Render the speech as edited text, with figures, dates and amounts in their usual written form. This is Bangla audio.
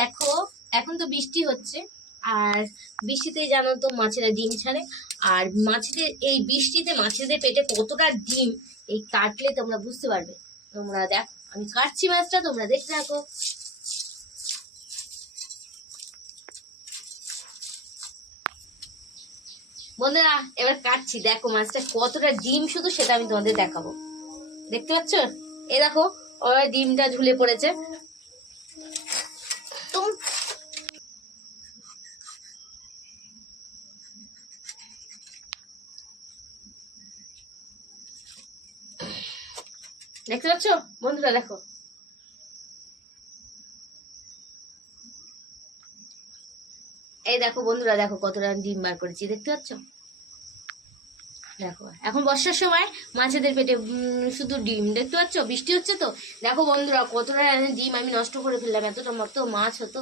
দেখো, এখন তো বৃষ্টি হচ্ছে, আর বৃষ্টিতে জানো তো মাছেরা ডিম ছাড়ে। আর মাছেদের এই বৃষ্টিতে মাছেদের পেটে কতটা ডিম এই কাটলে তোমরা বুঝতে পারবে। তোমরা দেখো, আমি কাটছি মাছটা, তোমরা দেখতে থাকো। বন্ধুরা এবার কাটছি, দেখো মাছটা কতটা ডিম শুধু সেটা আমি তোমাদের দেখাবো। দেখতে পাচ্ছ? এই দেখো, ওরা ডিমটা ঝুলে পড়েছে। দেখতে পাচ্ছ বন্ধুরা? দেখো, এই দেখো বন্ধুরা, দেখো কতটা ডিম বার করেছি, দেখতে পাচ্ছ? দেখো এখন বর্ষার সময় মাছেদের পেটে শুধু ডিম, দেখতে পাচ্ছ? বৃষ্টি হচ্ছে তো, দেখো বন্ধুরা কতটা ডিম আমি নষ্ট করে ফেললাম, এতটা মতো মাছ হতো।